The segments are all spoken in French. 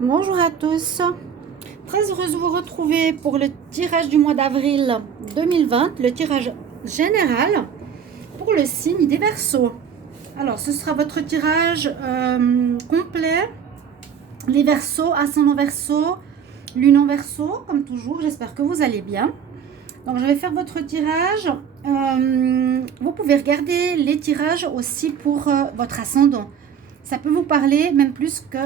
Bonjour à tous, très heureuse de vous retrouver pour le tirage du mois d'avril 2020, le tirage général pour le signe des Verseaux. Alors ce sera votre tirage complet, les Verseaux, ascendant Verseau, lune en Verseau, comme toujours, j'espère que vous allez bien. Donc je vais faire votre tirage, vous pouvez regarder les tirages aussi pour votre ascendant. Ça peut vous parler même plus que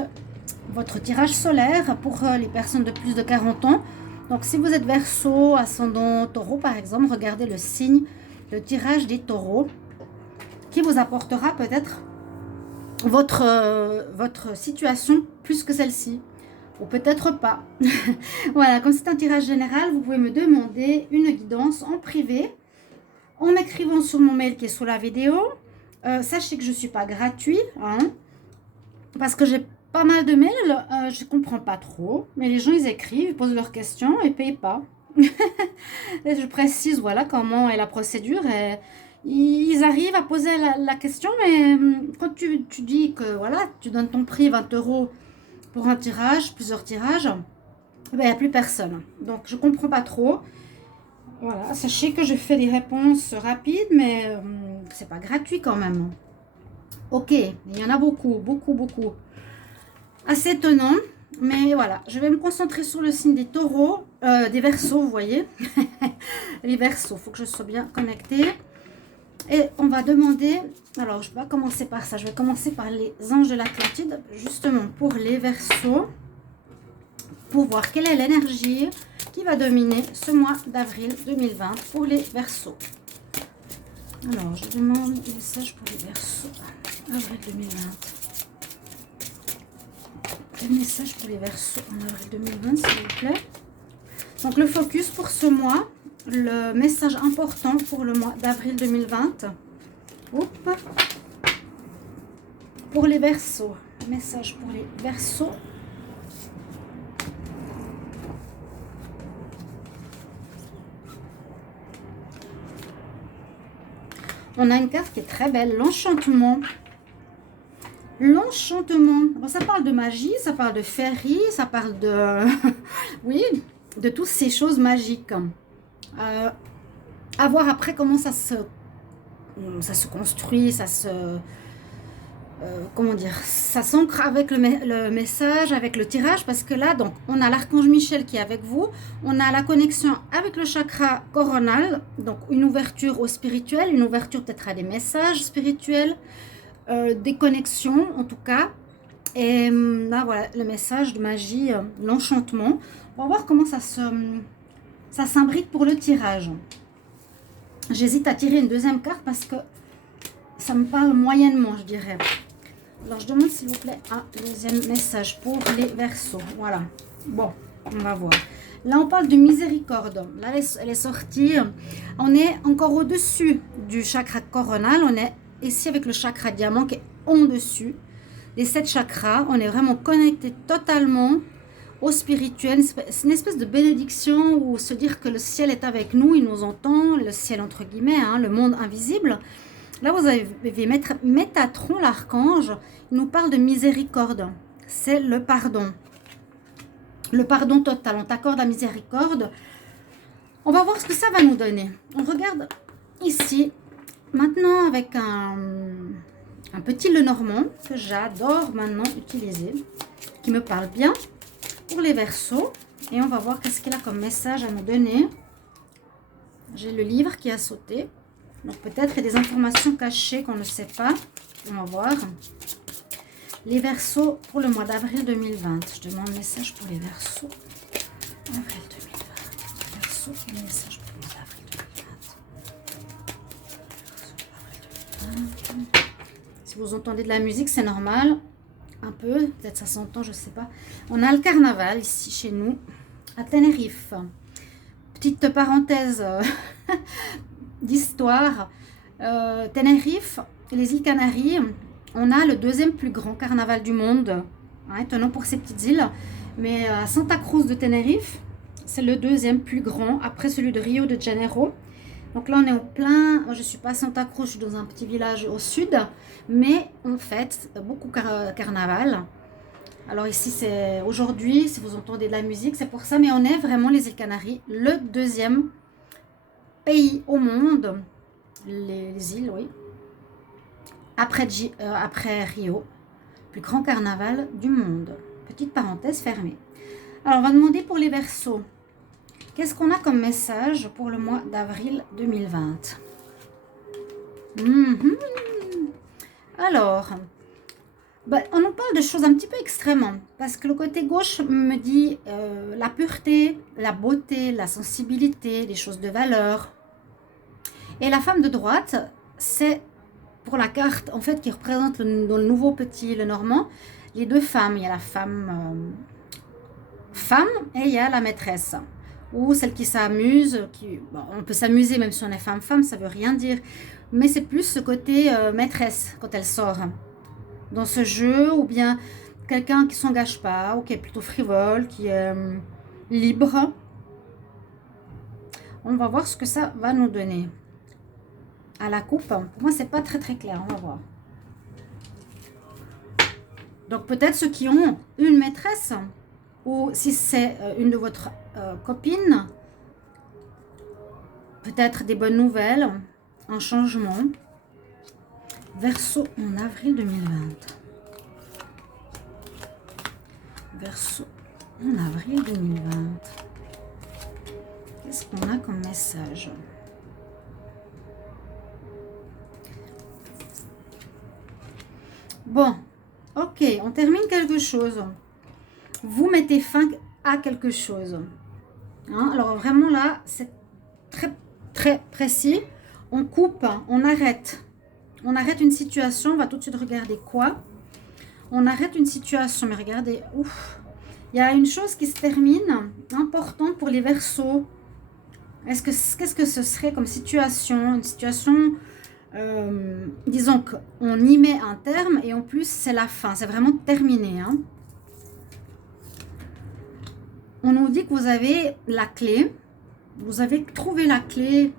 votre tirage solaire pour les personnes de plus de 40 ans. Donc si vous êtes Verseau, ascendant Taureau par exemple, regardez le signe, le tirage des Taureaux qui vous apportera peut-être votre situation plus que celle-ci. Ou peut-être pas. Voilà, comme c'est un tirage général, vous pouvez me demander une guidance en privé en m'écrivant sur mon mail qui est sous la vidéo. Sachez que je ne suis pas gratuit, hein, parce que j'ai pas mal de mails, je comprends pas trop, mais les gens ils écrivent, ils posent leurs questions et payent pas. Et je précise voilà comment est la procédure et ils arrivent à poser la question, mais quand tu dis que voilà, tu donnes ton prix 20 euros pour un tirage, plusieurs tirages, il n'y a plus personne. Donc je comprends pas trop. Voilà, sachez que je fais des réponses rapides, mais c'est pas gratuit quand même. Ok, il y en a beaucoup, beaucoup, beaucoup. Assez étonnant, mais voilà, je vais me concentrer sur le signe des taureaux, des Verseaux, vous voyez. Les Verseaux, il faut que je sois bien connectée. Et on va demander, alors je vais pas commencer par ça, je vais commencer par les anges de l'Atlantide, justement pour les Verseaux, pour voir quelle est l'énergie qui va dominer ce mois d'avril 2020 pour les Verseaux. Alors, je demande un message pour les Verseaux, avril 2020. Un message pour les Verseaux en avril 2020, s'il vous plaît. Donc, le focus pour ce mois, le message important pour le mois d'avril 2020. Oups. Pour les Verseaux, message pour les Verseaux. On a une carte qui est très belle, l'enchantement. L'enchantement, bon, ça parle de magie, ça parle de féerie, ça parle de... oui, de toutes ces choses magiques. À voir après comment ça se construit, comment dire, ça s'ancre avec le message, avec le tirage, parce que là, donc, on a l'archange Michel qui est avec vous, on a la connexion avec le chakra coronal, donc une ouverture au spirituel, une ouverture peut-être à des messages spirituels, des connexions en tout cas. Et là, voilà, le message de magie, l'enchantement. On va voir comment ça s'imbrique pour le tirage. J'hésite à tirer une deuxième carte parce que ça me parle moyennement, je dirais. Alors, je demande s'il vous plaît un deuxième message pour les Verseaux. Voilà. Bon, on va voir. Là, on parle de miséricorde. Là, elle est sortie. On est encore au-dessus du chakra coronal. On est ici avec le chakra diamant qui est en-dessus des 7 chakras. On est vraiment connecté totalement au spirituel. C'est une espèce de bénédiction ou se dire que le ciel est avec nous, il nous entend, le ciel entre guillemets, hein, le monde invisible. Là, vous avez Métatron, l'archange, il nous parle de miséricorde. C'est le pardon. Le pardon total. On t'accorde la miséricorde. On va voir ce que ça va nous donner. On regarde ici, maintenant avec un petit Lenormand que j'adore maintenant utiliser, qui me parle bien pour les Verseaux. Et on va voir qu'est-ce qu'il a comme message à nous donner. J'ai le livre qui a sauté. Donc peut-être il y a des informations cachées qu'on ne sait pas. On va voir. Les Verseaux pour le mois d'avril 2020. Je demande un message pour les Verseaux. Avril 2020. Verseaux, un message pour le mois d'avril 2020. Si vous entendez de la musique, c'est normal. Un peu, peut-être ça s'entend, je ne sais pas. On a le carnaval ici chez nous, à Tenerife. Petite parenthèse d'histoire. Tenerife, les îles Canaries, on a le deuxième plus grand carnaval du monde. Hein, étonnant pour ces petites îles. Mais à Santa Cruz de Tenerife, c'est le deuxième plus grand, après celui de Rio de Janeiro. Donc là, on est en plein, je ne suis pas à Santa Cruz, je suis dans un petit village au sud, mais on fête beaucoup carnaval. Alors ici, c'est aujourd'hui, si vous entendez de la musique, c'est pour ça. Mais on est vraiment, les îles Canaries, le deuxième pays au monde, les îles, oui, après Rio, plus grand carnaval du monde. Petite parenthèse fermée. Alors, on va demander pour les Verseaux. Qu'est-ce qu'on a comme message pour le mois d'avril 2020? Alors, on nous parle de choses un petit peu extrêmes, hein, parce que le côté gauche me dit la pureté, la beauté, la sensibilité, les choses de valeur. Et la femme de droite, c'est pour la carte en fait qui représente dans le nouveau petit Lenormand, les deux femmes. Il y a la femme et il y a la maîtresse. Ou celle qui s'amuse, on peut s'amuser même si on est femme-femme, ça veut rien dire. Mais c'est plus ce côté maîtresse quand elle sort dans ce jeu, ou bien quelqu'un qui s'engage pas, ou qui est plutôt frivole, qui est libre. On va voir ce que ça va nous donner. À la coupe, pour moi, c'est pas très clair, on va voir. Donc peut-être ceux qui ont une maîtresse, ou si c'est une de votre copines, peut-être des bonnes nouvelles, un changement. Verseau en avril 2020. Verseau en avril 2020. Qu'est-ce qu'on a comme message? Bon, ok, on termine quelque chose. Vous mettez fin à quelque chose. Hein, alors vraiment là, c'est très précis. On coupe, on arrête. On arrête une situation, on va tout de suite regarder quoi. On arrête une situation, mais regardez, ouf. Il y a une chose qui se termine, importante pour les Verseaux. Qu'est-ce que ce serait comme situation? Une situation, disons qu'on y met un terme et en plus c'est la fin, c'est vraiment terminé. Hein. On nous dit que vous avez la clé, vous avez trouvé la clé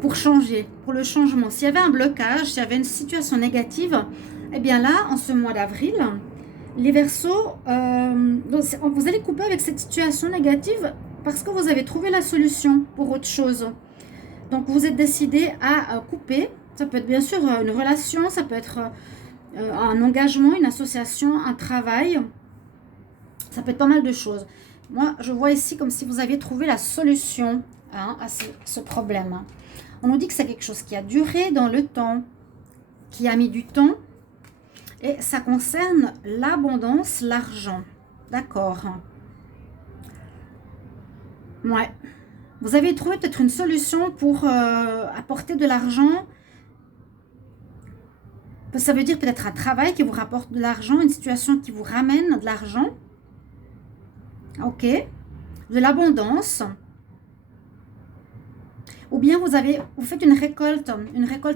pour changer, pour le changement. S'il y avait un blocage, s'il y avait une situation négative, eh bien là, en ce mois d'avril, les Verseaux, vous allez couper avec cette situation négative parce que vous avez trouvé la solution pour autre chose. Donc, vous êtes décidé à couper. Ça peut être bien sûr une relation, ça peut être un engagement, une association, un travail. Ça peut être pas mal de choses. Moi, je vois ici comme si vous aviez trouvé la solution à ce problème. On nous dit que c'est quelque chose qui a duré dans le temps, qui a mis du temps. Et ça concerne l'abondance, l'argent. D'accord. Ouais. Vous avez trouvé peut-être une solution pour apporter de l'argent. Ça veut dire peut-être un travail qui vous rapporte de l'argent, une situation qui vous ramène de l'argent. Ok. De l'abondance. Ou bien vous faites une récolte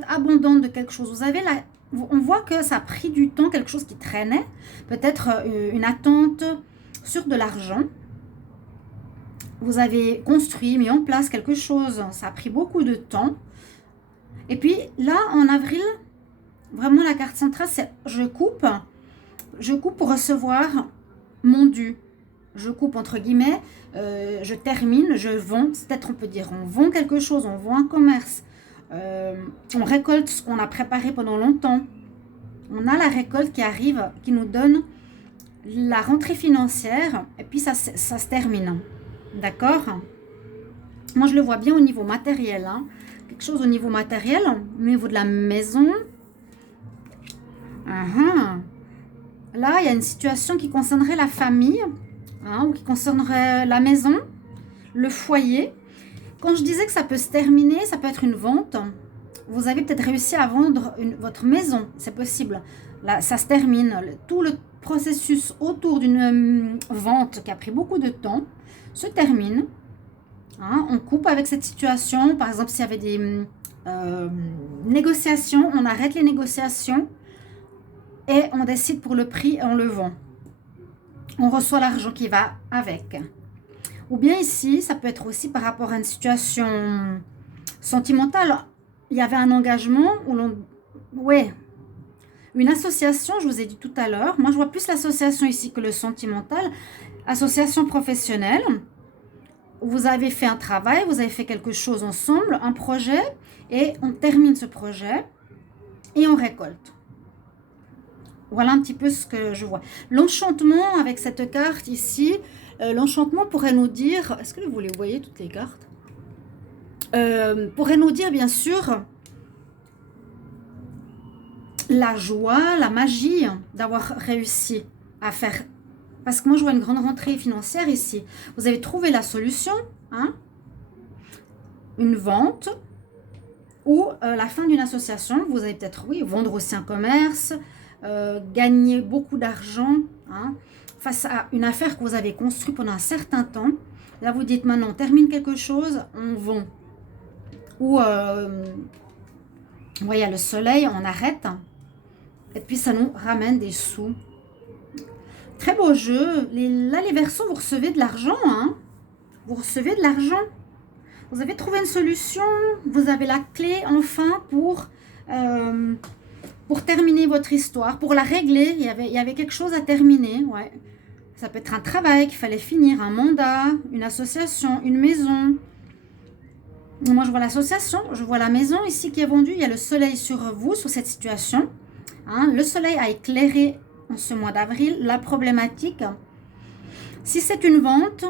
abondante de quelque chose. On voit que ça a pris du temps, quelque chose qui traînait. Peut-être une attente sur de l'argent. Vous avez construit, mis en place quelque chose. Ça a pris beaucoup de temps. Et puis là, en avril, vraiment la carte centrale, c'est je coupe pour recevoir mon dû. Je coupe entre guillemets, je termine, je vends, peut-être on peut dire on vend quelque chose, on vend un commerce, on récolte ce qu'on a préparé pendant longtemps. On a la récolte qui arrive, qui nous donne la rentrée financière et puis ça se termine. D'accord? Moi je le vois bien au niveau matériel, hein. Quelque chose au niveau matériel, au niveau de la maison. Là il y a une situation qui concernerait la famille. Hein, ou qui concernerait la maison, le foyer. Quand je disais que ça peut se terminer, ça peut être une vente. Vous avez peut-être réussi à vendre votre maison, c'est possible. Là, ça se termine. Tout le processus autour d'une vente qui a pris beaucoup de temps se termine. Hein, on coupe avec cette situation. Par exemple, s'il y avait des négociations, on arrête les négociations et on décide pour le prix et on le vend. On reçoit l'argent qui va avec. Ou bien ici, ça peut être aussi par rapport à une situation sentimentale. Il y avait un engagement où Une association, je vous ai dit tout à l'heure, moi je vois plus l'association ici que le sentimental. Association professionnelle, vous avez fait un travail, vous avez fait quelque chose ensemble, un projet, et on termine ce projet et on récolte. Voilà un petit peu ce que je vois. L'enchantement avec cette carte ici, l'enchantement pourrait nous dire, est-ce que vous les voyez toutes les cartes? Pourrait nous dire bien sûr la joie, la magie d'avoir réussi à faire. Parce que moi je vois une grande rentrée financière ici. Vous avez trouvé la solution, hein? Une vente ou la fin d'une association. Vous allez peut-être, oui, vendre aussi un commerce, gagner beaucoup d'argent, hein, face à une affaire que vous avez construite pendant un certain temps. Là, vous dites maintenant, on termine quelque chose, on vend. Ou, vous voyez, le soleil, on arrête. Et puis, ça nous ramène des sous. Très beau jeu. Là, les Verseaux, vous recevez de l'argent. Hein. Vous recevez de l'argent. Vous avez trouvé une solution. Vous avez la clé, enfin, pour terminer votre histoire, pour la régler. Il y avait quelque chose à terminer. Ouais. Ça peut être un travail qu'il fallait finir, un mandat, une association, une maison. Moi, je vois l'association, je vois la maison ici qui est vendue. Il y a le soleil sur vous, sur cette situation. Hein, le soleil a éclairé en ce mois d'avril la problématique. Si c'est une vente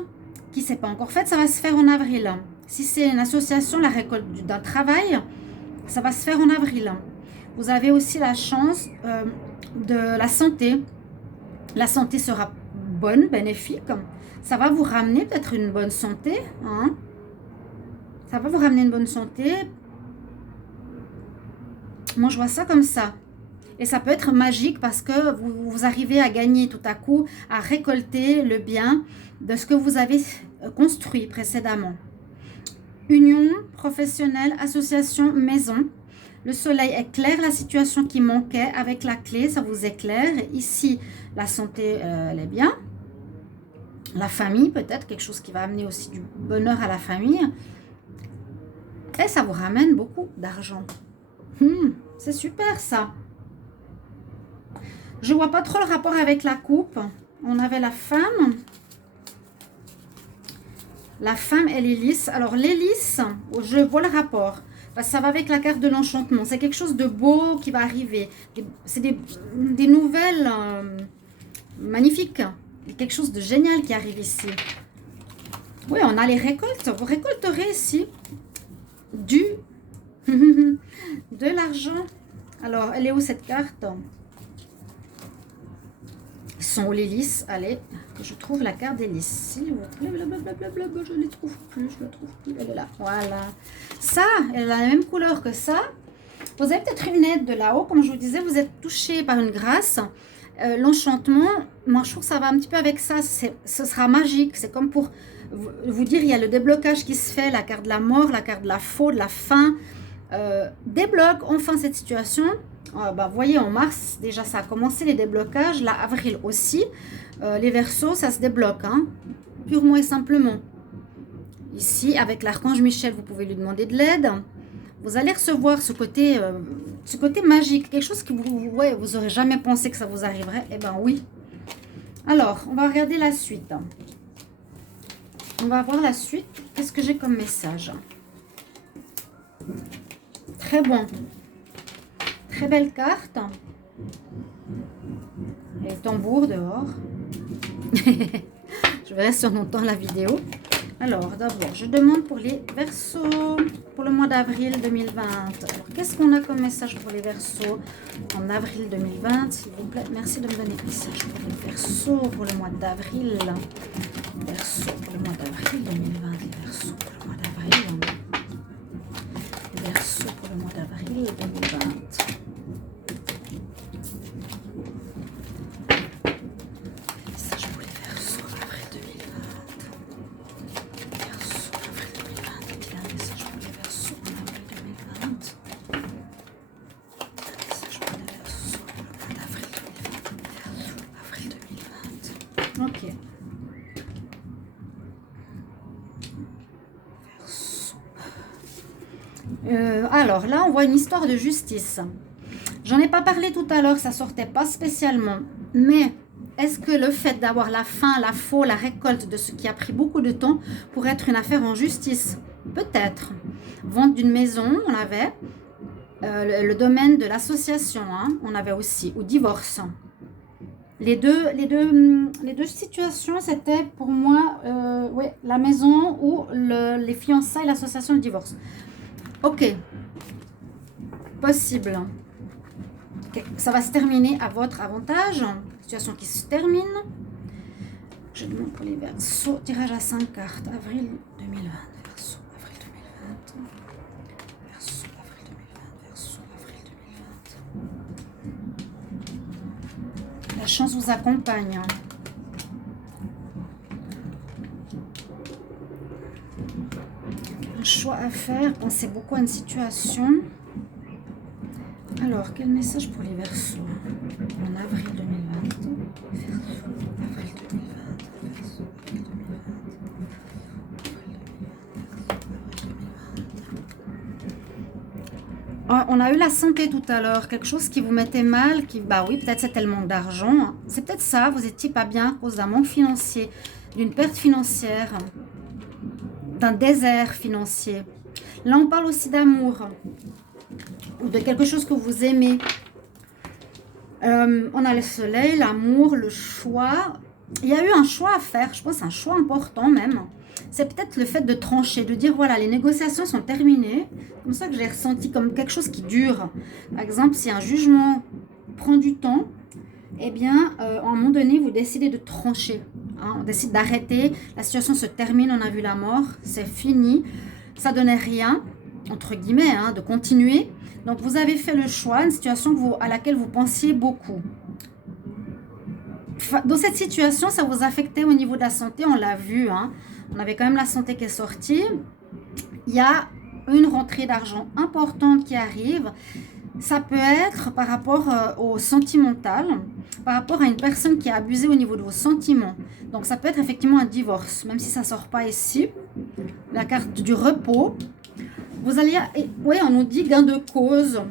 qui ne s'est pas encore faite, ça va se faire en avril. Si c'est une association, la récolte d'un travail, ça va se faire en avril. Vous avez aussi la chance de la santé. La santé sera bonne, bénéfique. Ça va vous ramener peut-être une bonne santé. Hein. Ça va vous ramener une bonne santé. Moi, je vois ça comme ça. Et ça peut être magique parce que vous arrivez à gagner tout à coup, à récolter le bien de ce que vous avez construit précédemment. Union professionnelle, association, maison. Le soleil éclaire la situation qui manquait avec la clé, ça vous éclaire. Ici, la santé, elle est bien. La famille, peut-être, quelque chose qui va amener aussi du bonheur à la famille. Et ça vous ramène beaucoup d'argent. C'est super ça. Je vois pas trop le rapport avec la coupe. On avait la femme. La femme et l'hélice. Alors l'hélice, je vois le rapport. Parce que ça va avec la carte de l'enchantement. C'est quelque chose de beau qui va arriver. C'est des nouvelles magnifiques. Quelque chose de génial qui arrive ici. Oui, on a les récoltes. Vous récolterez ici de l'argent. Alors, elle est où cette carte? Ils sont où les lys? Allez, que je trouve la carte des lys. S'il vous plaît, blablabla, je ne les trouve plus, je ne la trouve plus. Elle est là, voilà. Ça, elle a la même couleur que ça. Vous avez peut-être une aide de là-haut, comme je vous disais, vous êtes touché par une grâce. L'enchantement, moi je trouve que ça va un petit peu avec ça. Ce sera magique, c'est comme pour vous dire, il y a le déblocage qui se fait, la carte de la mort, la carte de la faute, de la fin. Débloque enfin cette situation. Vous voyez, en mars, déjà, ça a commencé les déblocages. Là, avril aussi. Les Verseaux, ça se débloque, hein, purement et simplement. Ici, avec l'archange Michel, vous pouvez lui demander de l'aide. Vous allez recevoir ce côté magique, quelque chose que vous n'aurez jamais pensé que ça vous arriverait. Eh bien, oui. Alors, on va regarder la suite. On va voir la suite. Qu'est-ce que j'ai comme message? Très bon. Très belle carte. Les tambours dehors. Je verrai si on entend la vidéo. Alors, d'abord, je demande pour les Verseaux, pour le mois d'avril 2020. Alors, qu'est-ce qu'on a comme message pour les Verseaux en avril 2020, s'il vous plaît? Merci de me donner un message pour les Verseaux pour le mois d'avril. Verseaux pour le mois d'avril 2020. Les Verseaux pour le mois d'avril. Les Verseaux pour le mois d'avril 2020. Ok. Alors là, on voit une histoire de justice. J'en ai pas parlé tout à l'heure, ça sortait pas spécialement. Mais est-ce que le fait d'avoir la fin, la faux, la récolte de ce qui a pris beaucoup de temps pourrait être une affaire en justice? Peut-être. Vente d'une maison, on avait. Le domaine de l'association, hein, on avait aussi. Ou divorce. Les deux situations, c'était pour moi ouais, la maison ou les fiançailles, l'association, le divorce. Ok. Possible. Okay. Ça va se terminer à votre avantage. Situation qui se termine. Je demande pour les versos. Tirage à 5 cartes. Avril 2020. Verso. Avril 2020. Verso. Avril 2020. Verso. Avril 2020. La chance vous accompagne. Un choix à faire. Pensez beaucoup à une situation. Alors, quel message pour les Verseaux en avril 2020? Avril 2020, Verseau, avril 2020. Oh, on a eu la santé tout à l'heure, quelque chose qui vous mettait mal, qui, bah oui, peut-être c'était le manque d'argent. C'est peut-être ça, vous n'étiez pas bien à cause d'un manque financier, d'une perte financière, d'un désert financier. Là, on parle aussi d'amour, ou de quelque chose que vous aimez. On a le soleil, l'amour, le choix. Il y a eu un choix à faire, je pense un choix important même. C'est peut-être le fait de trancher, de dire voilà, les négociations sont terminées. Comme ça que j'ai ressenti comme quelque chose qui dure. Par exemple, si un jugement prend du temps, eh bien, à un moment donné, vous décidez de trancher. Hein, on décide d'arrêter, la situation se termine, on a vu la mort, c'est fini. Ça donnait rien, entre guillemets, hein, de continuer. Donc, vous avez fait le choix, une situation à laquelle vous pensiez beaucoup. Dans cette situation, ça vous affectait au niveau de la santé, on l'a vu. Hein. On avait quand même la santé qui est sortie. Il y a une rentrée d'argent importante qui arrive. Ça peut être par rapport au sentimental, par rapport à une personne qui a abusé au niveau de vos sentiments. Donc, ça peut être effectivement un divorce, même si ça ne sort pas ici. La carte du repos. Vous allez, oui, on nous dit gain de cause,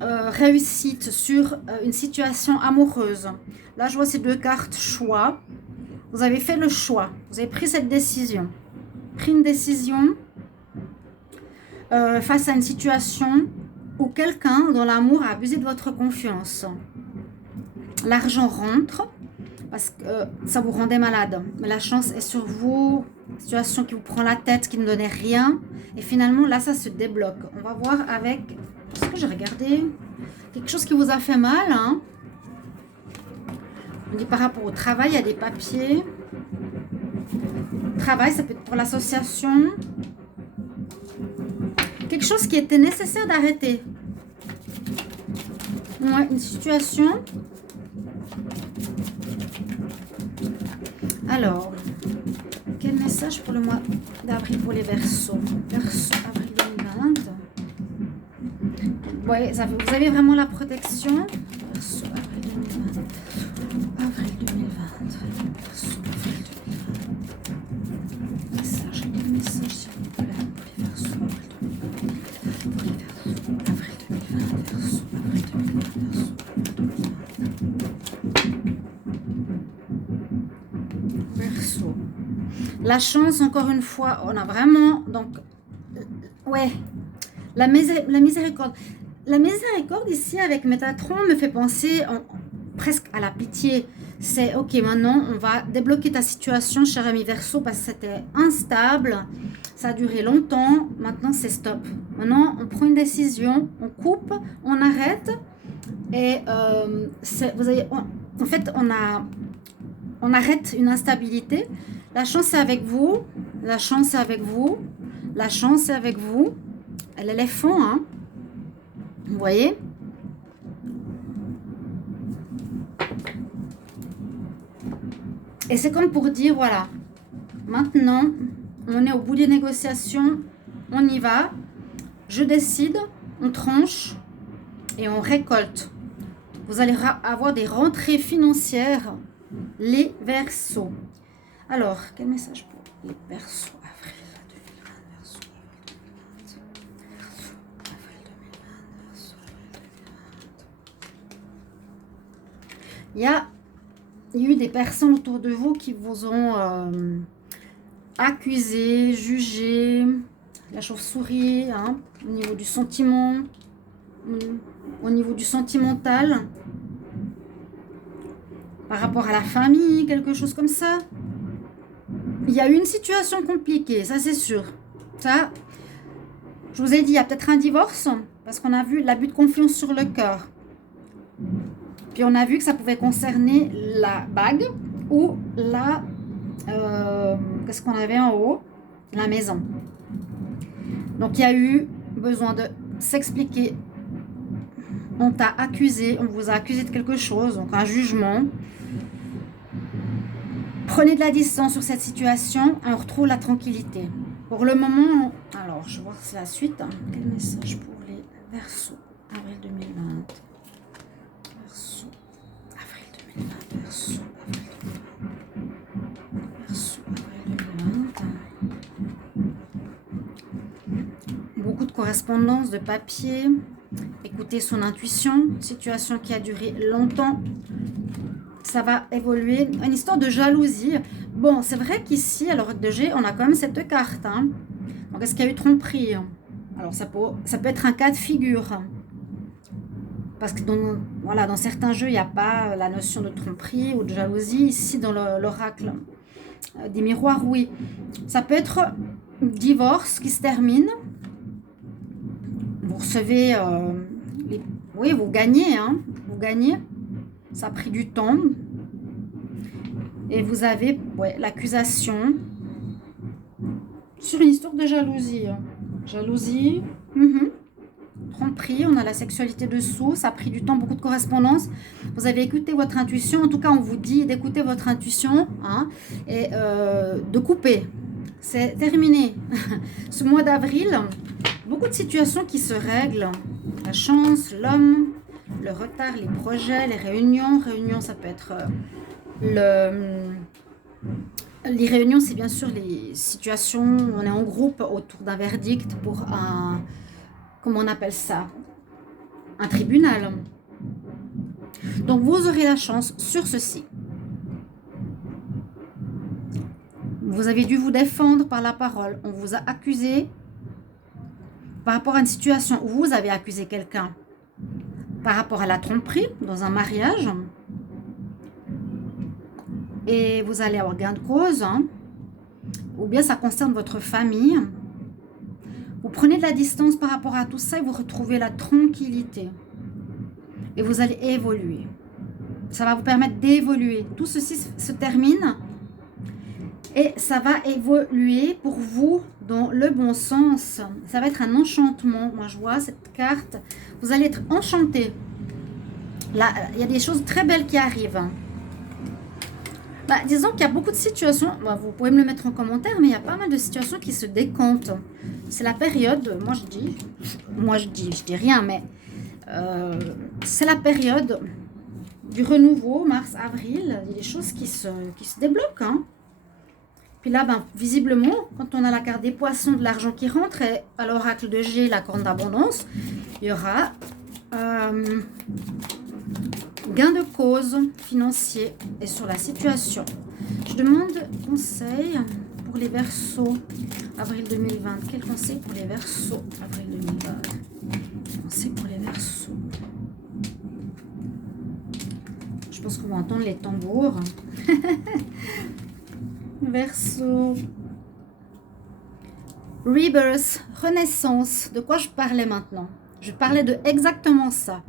réussite sur une situation amoureuse. Là, je vois ces deux cartes choix. Vous avez fait le choix. Vous avez pris cette décision. Pris une décision face à une situation où quelqu'un dans l'amour a abusé de votre confiance. L'argent rentre parce que ça vous rendait malade. Mais la chance est sur vous. Situation qui vous prend la tête, qui ne donnait rien. Et finalement, là, ça se débloque. On va voir avec... Est-ce que j'ai regardé quelque chose qui vous a fait mal, hein? On dit par rapport au travail, il y a des papiers. Travail, ça peut être pour l'association. Quelque chose qui était nécessaire d'arrêter. Ouais, une situation. Alors, quel message pour le mois d'avril pour les Verseaux? Verseau, avril 2020. Ouais, vous avez vraiment la protection. Verseau, avril 2020. Avril 2020. Verseau, avril 2020. Message, quel message s'il vous plaît pour les Verseaux, avril 2020. Pour les Verseaux, avril 2020. Verseau, avril 2020. Verseau, avril 2020. Verseau. La chance, encore une fois, on a vraiment, donc, ouais, la miséricorde. La miséricorde ici avec Métatron me fait penser presque à la pitié. C'est ok, maintenant on va débloquer ta situation, cher ami Verseau, parce que c'était instable, ça a duré longtemps, maintenant c'est stop. Maintenant on prend une décision, on coupe, on arrête, et vous avez, en fait on arrête une instabilité. La chance est avec vous, la chance est avec vous, la chance est avec vous. L'éléphant, hein. Vous voyez? Et c'est comme pour dire, voilà, maintenant, on est au bout des négociations, on y va, je décide, on tranche et on récolte. Vous allez avoir des rentrées financières, les Verseaux. Alors, quel message pour les Verseaux? Avril 2020, Verseau, avril 2020. Avril 2020, Verseau, avril 2020. Il y a eu des personnes autour de vous qui vous ont accusé, jugé, la chauve-souris, hein, au niveau du sentiment, au niveau du sentimental, par rapport à la famille, quelque chose comme ça. Il y a eu une situation compliquée, ça c'est sûr. Ça, je vous ai dit, il y a peut-être un divorce, parce qu'on a vu l'abus de confiance sur le cœur. Puis on a vu que ça pouvait concerner la bague ou la... qu'est-ce qu'on avait en haut? La maison. Donc il y a eu besoin de s'expliquer. On t'a accusé, on vous a accusé de quelque chose, donc un jugement. Prenez de la distance sur cette situation et on retrouve la tranquillité. Pour le moment, alors je vais voir la suite. Hein. Quel message pour les Verseaux, avril 2020. Verseau, avril 2020. Verseau, avril 2020. Verseau, avril 2020. Beaucoup de correspondances, de papier. Écoutez son intuition. Situation qui a duré longtemps. Ça va évoluer. Une histoire de jalousie. Bon, c'est vrai qu'ici, à l'heure de G, on a quand même cette carte. Hein. Donc, est-ce qu'il y a eu tromperie? Alors, ça peut être un cas de figure. Parce que dans certains jeux, il n'y a pas la notion de tromperie ou de jalousie. Ici, dans l'oracle des miroirs, oui. Ça peut être divorce qui se termine. Vous recevez... oui, vous gagnez. Hein. Vous gagnez. Ça a pris du temps. Et vous avez l'accusation sur une histoire de jalousie. Jalousie, tromperie, on a la sexualité dessous. Ça a pris du temps, beaucoup de correspondance. Vous avez écouté votre intuition. En tout cas, on vous dit d'écouter votre intuition hein, et de couper. C'est terminé. Ce mois d'avril, beaucoup de situations qui se règlent. La chance, l'homme, le retard, les projets, les réunions. Réunions, ça peut être les réunions, c'est bien sûr les situations où on est en groupe autour d'un verdict pour un... Comment on appelle ça? Un tribunal. Donc, vous aurez la chance sur ceci. Vous avez dû vous défendre par la parole. On vous a accusé par rapport à une situation où vous avez accusé quelqu'un par rapport à la tromperie dans un mariage. Et vous allez avoir gain de cause. Hein, ou bien ça concerne votre famille. Vous prenez de la distance par rapport à tout ça et vous retrouvez la tranquillité. Et vous allez évoluer. Ça va vous permettre d'évoluer. Tout ceci se termine. Et ça va évoluer pour vous dans le bon sens. Ça va être un enchantement. Moi, je vois cette carte. Vous allez être enchanté. Là, il y a des choses très belles qui arrivent. Disons qu'il y a beaucoup de situations. Vous pouvez me le mettre en commentaire, mais il y a pas mal de situations qui se décomptent. C'est la période, je dis rien, mais c'est la période du renouveau, mars, avril. Il y a des choses qui se débloquent. Hein. Puis là, visiblement, quand on a la carte des poissons, de l'argent qui rentre, et à l'oracle de G, la corne d'abondance, il y aura gain de cause financier et sur la situation. Je demande conseil pour les Verseaux, avril 2020. Quel conseil pour les Verseaux, avril 2020? Conseil pour les Verseaux. Je pense qu'on va entendre les tambours. Verseau. Rebirth, renaissance. De quoi je parlais maintenant? Je parlais de exactement ça.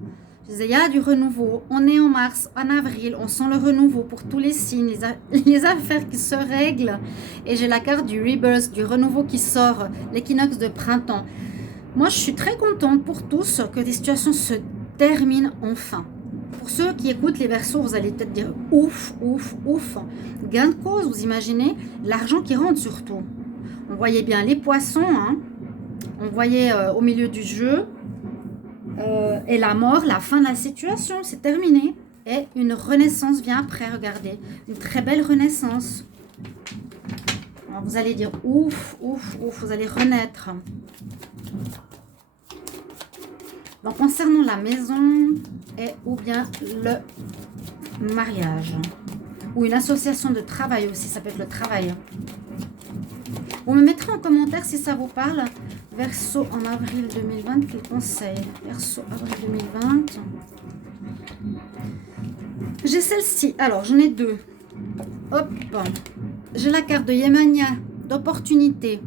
Je disais, il y a du renouveau. On est en mars, en avril. On sent le renouveau pour tous les signes, les affaires qui se règlent. Et j'ai la carte du rebirth, du renouveau qui sort, l'équinoxe de printemps. Moi, je suis très contente pour tous que des situations se terminent enfin. Pour ceux qui écoutent les Verseaux, vous allez peut-être dire ouf, ouf, ouf. Gain de cause, vous imaginez? L'argent qui rentre surtout. On voyait bien les poissons. Hein. On voyait au milieu du jeu. Et la mort, la fin de la situation, c'est terminé. Et une renaissance vient après, regardez. Une très belle renaissance. Alors vous allez dire ouf, ouf, ouf, vous allez renaître. Donc concernant la maison et ou bien le mariage. Ou une association de travail aussi, ça peut être le travail. Vous me mettrez en commentaire si ça vous parle. Verseau en avril 2020, quel conseil? Verseau avril 2020. J'ai celle-ci. Alors, j'en ai deux. Hop. J'ai la carte de Yemania, d'opportunité.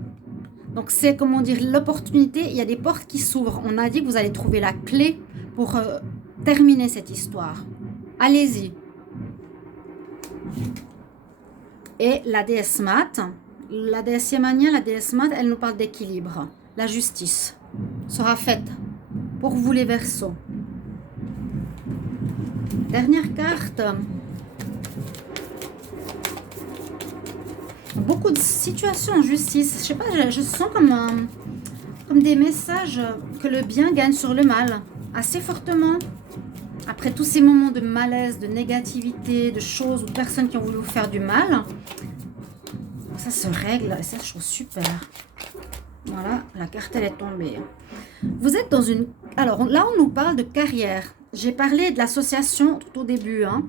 Donc, c'est, comment dire, l'opportunité. Il y a des portes qui s'ouvrent. On a dit que vous allez trouver la clé pour terminer cette histoire. Allez-y. Et la déesse Mat, la déesse Yemania, la déesse Mat, elle nous parle d'équilibre. La justice sera faite pour vous les Verseaux. Dernière carte. Beaucoup de situations en justice. Je sais pas, je sens comme des messages que le bien gagne sur le mal. Assez fortement. Après tous ces moments de malaise, de négativité, de choses ou de personnes qui ont voulu vous faire du mal. Ça se règle et ça, je trouve super. Voilà, la carte, elle est tombée. Vous êtes dans une... Alors là, on nous parle de carrière. J'ai parlé de l'association tout au début. Hein.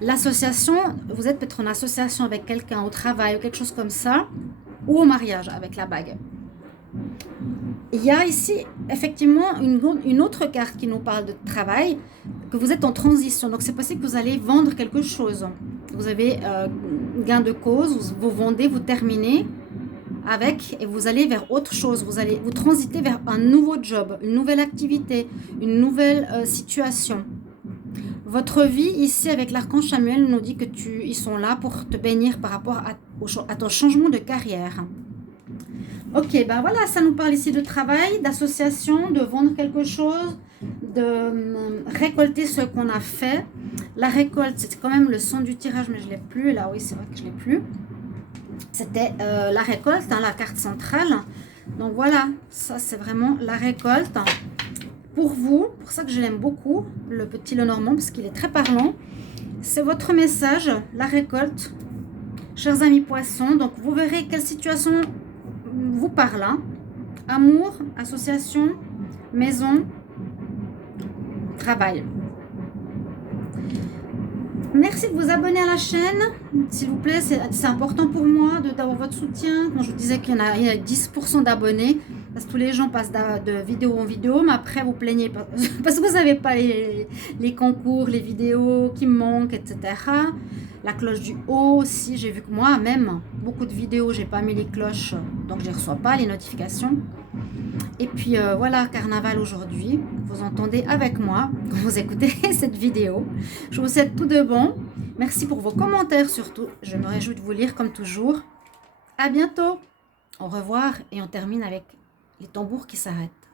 L'association, vous êtes peut-être en association avec quelqu'un au travail ou quelque chose comme ça. Ou au mariage avec la bague. Il y a ici effectivement une autre carte qui nous parle de travail, que vous êtes en transition. Donc c'est possible que vous allez vendre quelque chose. Vous avez gain de cause, vous vendez, vous terminez avec et vous allez vers autre chose. Vous transitez vers un nouveau job, une nouvelle activité, une nouvelle situation. Votre vie ici avec l'archange Samuel nous dit que ils sont là pour te bénir par rapport à ton changement de carrière. Ok, ben voilà, ça nous parle ici de travail, d'association, de vendre quelque chose, de récolter ce qu'on a fait. La récolte, c'était quand même le son du tirage, mais je ne l'ai plus. Là, oui, c'est vrai que je ne l'ai plus. C'était la récolte, hein, la carte centrale. Donc voilà, ça c'est vraiment la récolte. Pour vous, pour ça que je l'aime beaucoup, le petit Lenormand, parce qu'il est très parlant. C'est votre message, la récolte. Chers amis poissons, donc vous verrez quelle situation vous parle. Hein. Amour, association, maison, travail. Merci de vous abonner à la chaîne, s'il vous plaît, c'est important pour moi d'avoir votre soutien. Quand je vous disais qu'il y a 10% d'abonnés, parce que tous les gens passent de vidéo en vidéo, mais après vous plaignez parce que vous n'avez pas les concours, les vidéos qui me manquent, etc. La cloche du haut aussi, j'ai vu que moi-même, beaucoup de vidéos, j'ai pas mis les cloches, donc je ne reçois pas les notifications. Et puis voilà, carnaval aujourd'hui, vous entendez avec moi quand vous écoutez cette vidéo. Je vous souhaite tout de bon. Merci pour vos commentaires surtout, je me réjouis de vous lire comme toujours. À bientôt, au revoir et on termine avec les tambours qui s'arrêtent.